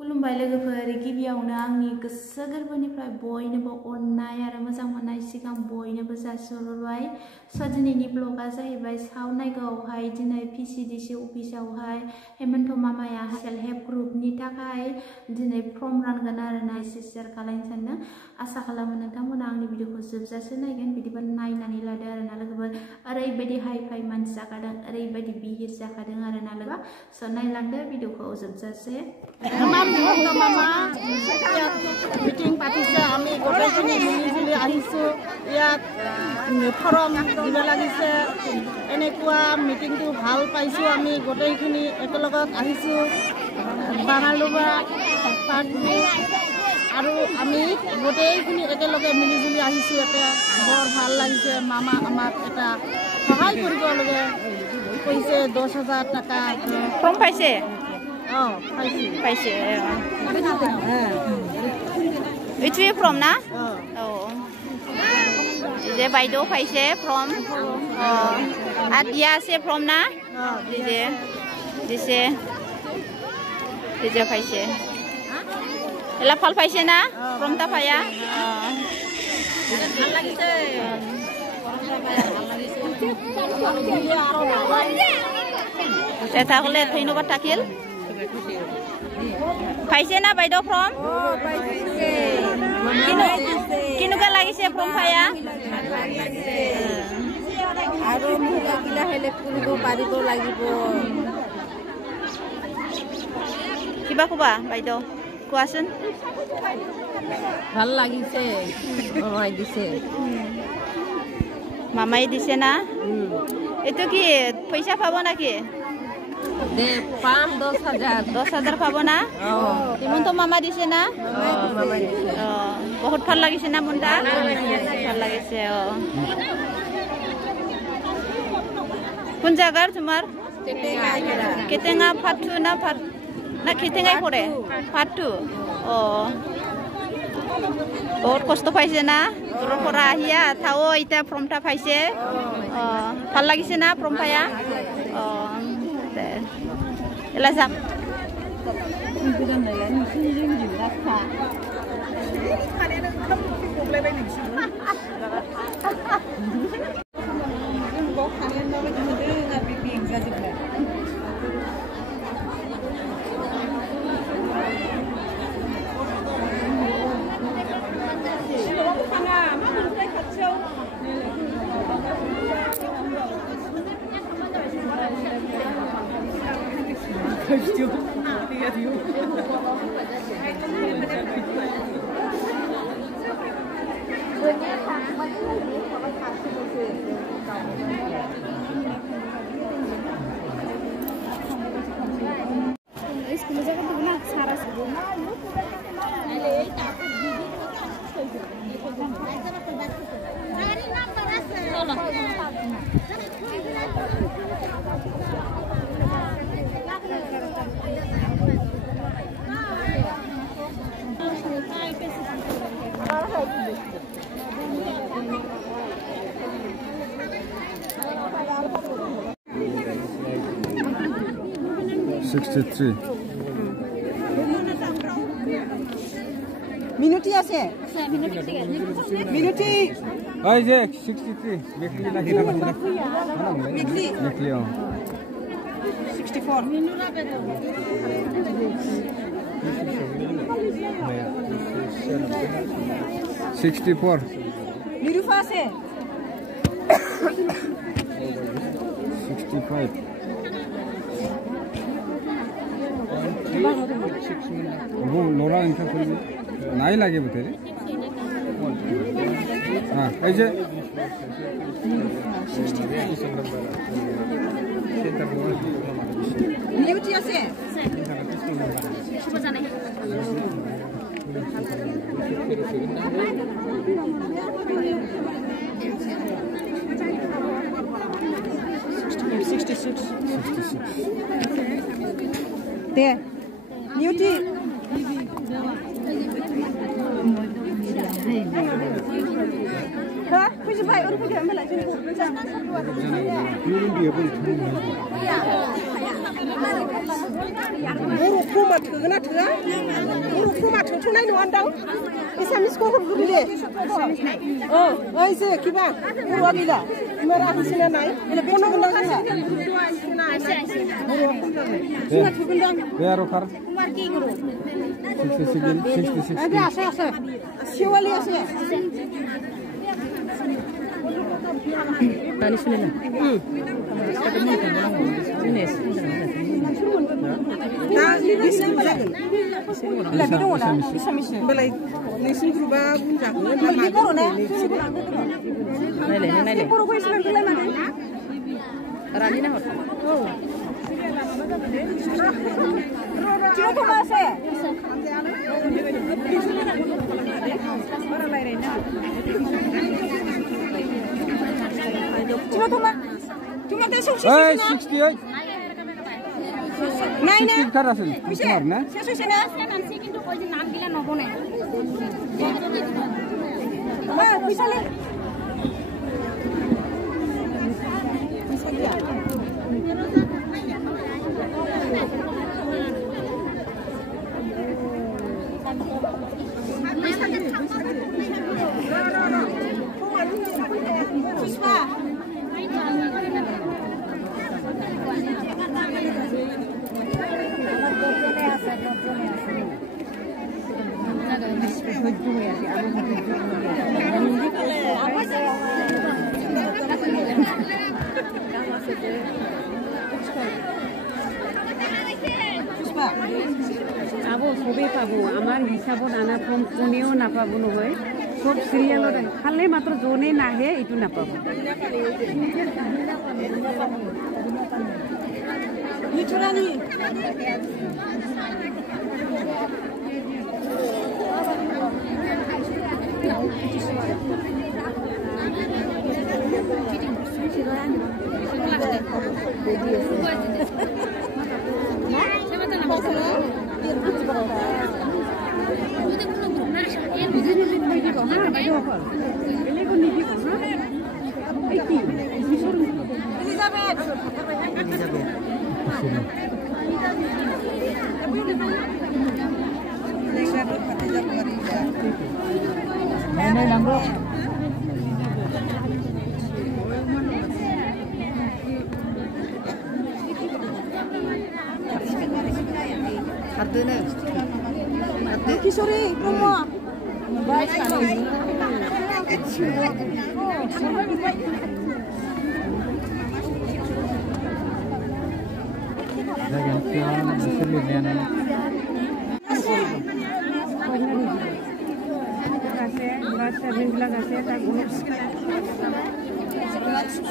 खुलुमबाय लोगोफोर गिबियावनो आंनि गोसो गोरबोनिफ्राय बयनोबो अननाय आरो मोजां मोननाय सिगां बयनोबो जासिहरबाय दिनैनि ब्लगा जाहैबाय सावनायगावआवहाय दिनै PCDC अफिसावहाय हेमन्त मामाया सेल्फ हेल्प ग्रुपनि थाखाय दिनै फर्म रानगोन आरोना एसे शेयार खालामनो सानदों आसा खालामो नोंथांमोना आंनि भिडिअखौ जोबजासे नायगोन बिदिबा नायनानै लादो आरोना लोगोफोर ओरैबायदि हाइ फाइ मानसि जाखादों ओरैबायदि बिहिर जाखादों आरोना लोगो स' नायलांदो भिडिअखौ जोबजासे মিটিং পাতিছে আমি গোটেইখিনি মিলিজুলি আহিছোঁ ইয়াত ফৰ্ম দিব লাগিছে এনেকুৱা মিটিংটো ভাল পাইছোঁ আমি গোটেইখিনি একেলগত আহিছোঁ বাঙালুবা পাৰ্টি আৰু আমি গোটেইখিনি একেলগে মিলিজুলি আহিছোঁ ইয়াতে বৰ ভাল লাগিছে মামা আমাক এটা সহায় কৰিব লাগে কৈছে 10,000 টকা ফৰ্ম পাইছে পাইছে Which from na? Oh. Is by do paise from? Oh. At dia se from na? This paise. Ela phal paise na? From ta paya? Eta kole thaino ba takil? Paise na by do from? Oh, paise. Kinu ka lagi se from paya? Aro mihila kila help kuribo paribo lagibo. Kiba kuba by do? Kuasun? ভাল লাগিছে মামাই দিছে মামাই দিছে না এটো কি পয়সা পাবো নাকি দে পাম 10,000 পাবো না ইমন তো মামা দিছে না মামাই দিছে বহুত ভাল লাগিছে না মনটা ভাল লাগিছে কোন জায়গার তোমার কেতেঙ্গা ফাটু না কেতেঙ্গাই পড়ে ফাটু বহুত কষ্ট পাইছে না দূৰৰ পৰা আহিয়া থাও এতিয়া ফৰ্মটা পাইছে ভাল লাগিছে না ফৰ্ম পায়া এলা যাম মিনুটি আছে মিনুটি ওই যে 63 মেকলি লাগি না মেকলি 64 মিনুরা বেদ 64 নিরুফা আছে 65 वो लोरा इनका कोई नहीं लगे तेरे हाँ ऐसे নিউটি আছে There. Beauty. Hả? Quý vị phải ôn phải làm lại cho nên. बर'खौ मा थोगोन ना थोआ बर'खौ मा थोथ'नाय नङा दां एसामिसखौ हरग्रो दे ओइ जे किबा बर'आ गैला मेरा हिसिना नाय कोनो गोनां जोंहा बर'आ थोगोन दां बे आरो खार 66 আরে আছে আছে শিওয়ালি আছে Tadi sudah lah. Nah, bisa mana? Lagi dong lah. Bisa bisa. Belai, nasi berubah bunjak. Lagi baru nih. Nai. Baru kau isian belai mana? Rani nak. Oh. Cuma tu masih. Orang lain nak. Cuma tu mah. Cuma tu susu. Hey, 68. Nai na. Kar asal. Kumar na. Susu sini. nanti কিন্তু কই যে নাম দিলে নবনে Ah, bisa le. Abo sobe pabu, amar hisabot ana from koneo na pabu nohoy. Sob serial ore. Khale matro jone nahe itu na pabu. Nichurani. Nai langgo. Kisori, rumah. Baik sekali. Jangan kian besar lian.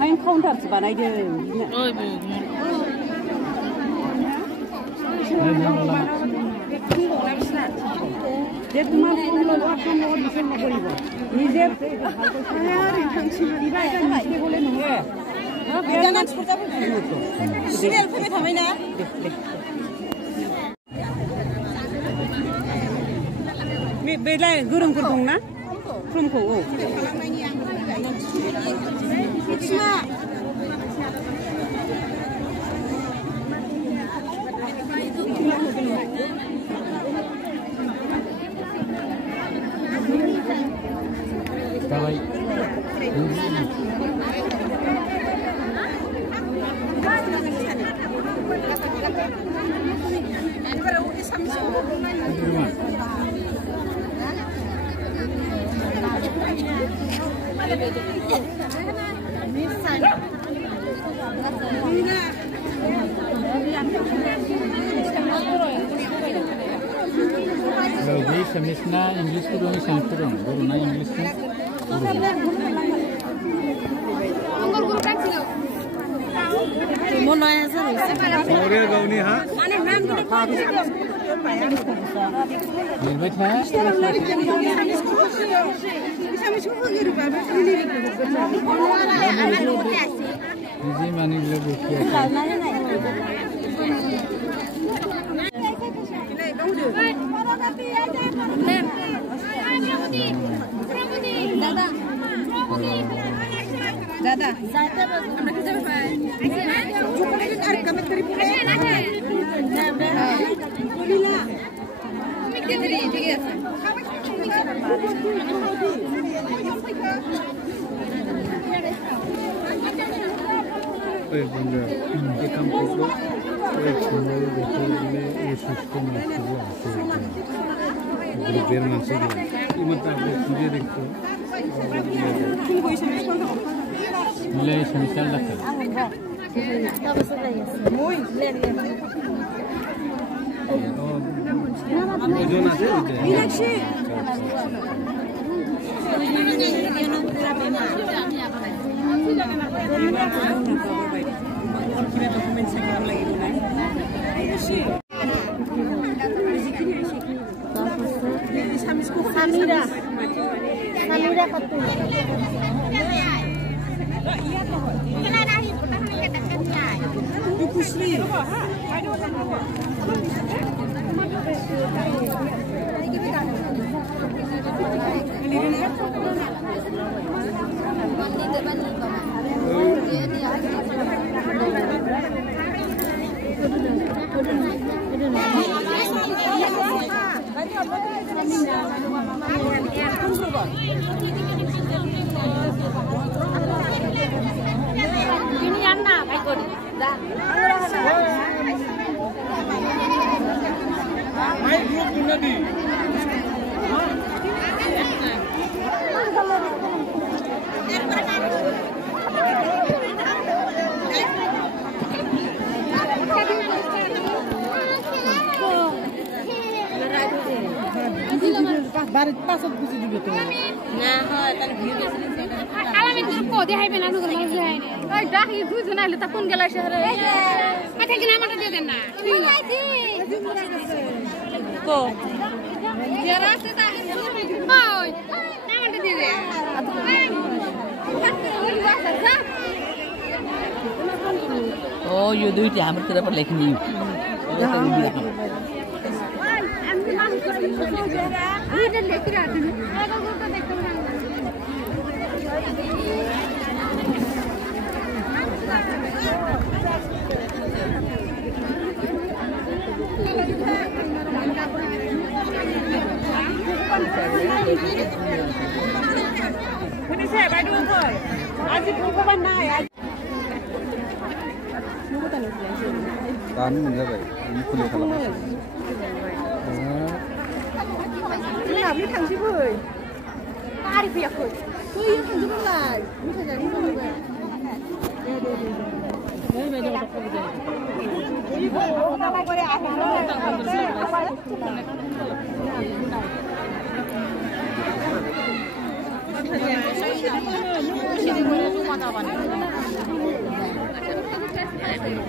Main counter sebanai je. Dia cuma kalau akan mau bisa mau beli. Ni dia. Iba kan mesti boleh nunggu. Jangan seperti apa. Serial punya kami na. Bela gurung kurung na? From ko. Cuma. Bye. Jadi semisna English tu dong, Sains tu dong, baru na English tu. Mau nanya sih. Sorry gauni ha. Mana nam tu? निर्मित है जी मानी दादा Oh, यो दुईटा हाम्रोतिर पनि लेख्ने Kami menjaga ini kuliah kalau masih. Ini apa tangsi boy? Ari biar boy. Boy yang tangsi boy lah. Bisa jadi boy. Boy beda apa boy? Boy boy apa boy apa?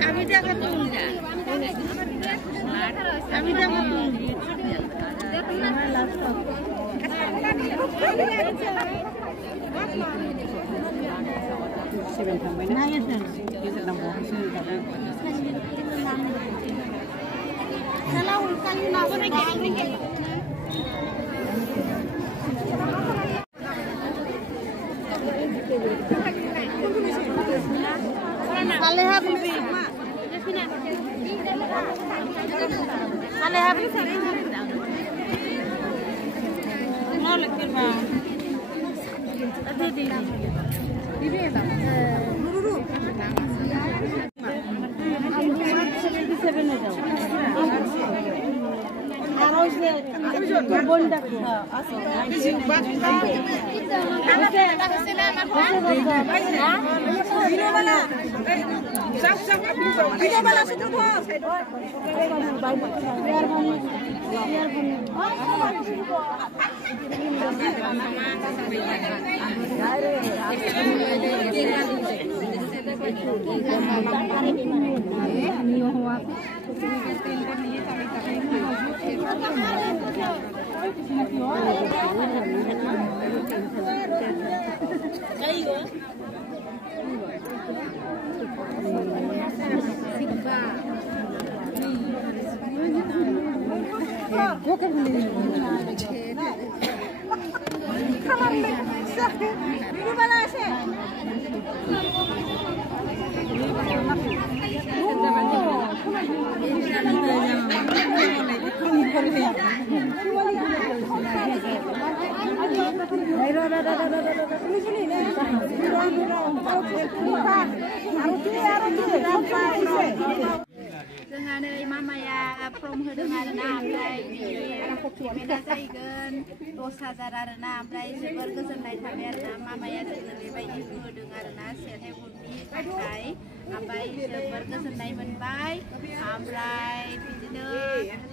Kami jangan tunda. Kami jangan tunda. Saleha bibi. Saleha bibi. Mau lekir ma. Ada di. Bibi apa? Nuru. 77 aja. Go जोंहा नै मामाया प्रम होदों आरोना ओमफ्राय पेमेन्टआ जाहैगोन 10,000 आरोना ओमफ्राय जोबोर गोजोननाय थाबाय आरोना मामाया जोंनो बेबायदि होदों आरोना सेल्फ हेल्प ग्रुपनि थाखाय ओमफ्राय जोबोर गोजोननाय मोनबाय ओमफ्राय बिदिनो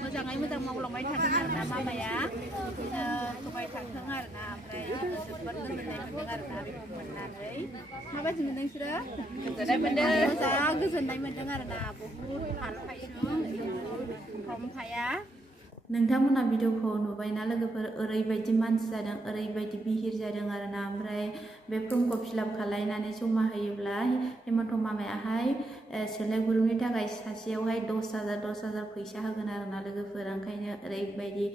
मोजाङै मोजां मावलांबाय थादों आरोना मामाया बिदिनो होबाय थाथों आरोना ओमफ्राय जोबोर गोजोननाय मोनदों आरोना बेखौ मोननानै माबायदि मोनदों नोंसोरो गोजोननाय मोनदों मोजां गोजोननाय मोनदों आरोना बहुद नोंथांमोना भिडिअखौ नुबायना लोगोफोर ओरैबायदि मानसि जादों ओरैबायदि बिहिर जादों आरोना ओमफ्राय बे फर्मखौ फिलआप खालायनानै जमा होयोब्ला हेमन्त मामायाहाय सेल्फ हेल्प ग्रुपनि थाखाय सासेयावहाय 10,000 फैसा होगोन आरोना लोगोफोर ओंखायनो ओरैबायदि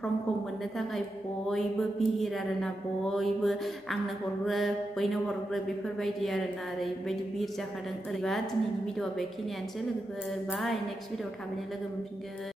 फर्मखौ मोननो थाखाय बयबो बिहिर आरोना बयबो आंनो हरग्रो बैनो हरग्रो बेफोरबायदि आरोना ओरैबायदि बिहिर जाखादों ओरैबा दिनैनि भिडिअआ बेखिनियानोसै लोगोफोर बाय नेक्स्ट भिडिअआव थाबैनो लोगो मोनफिनगोन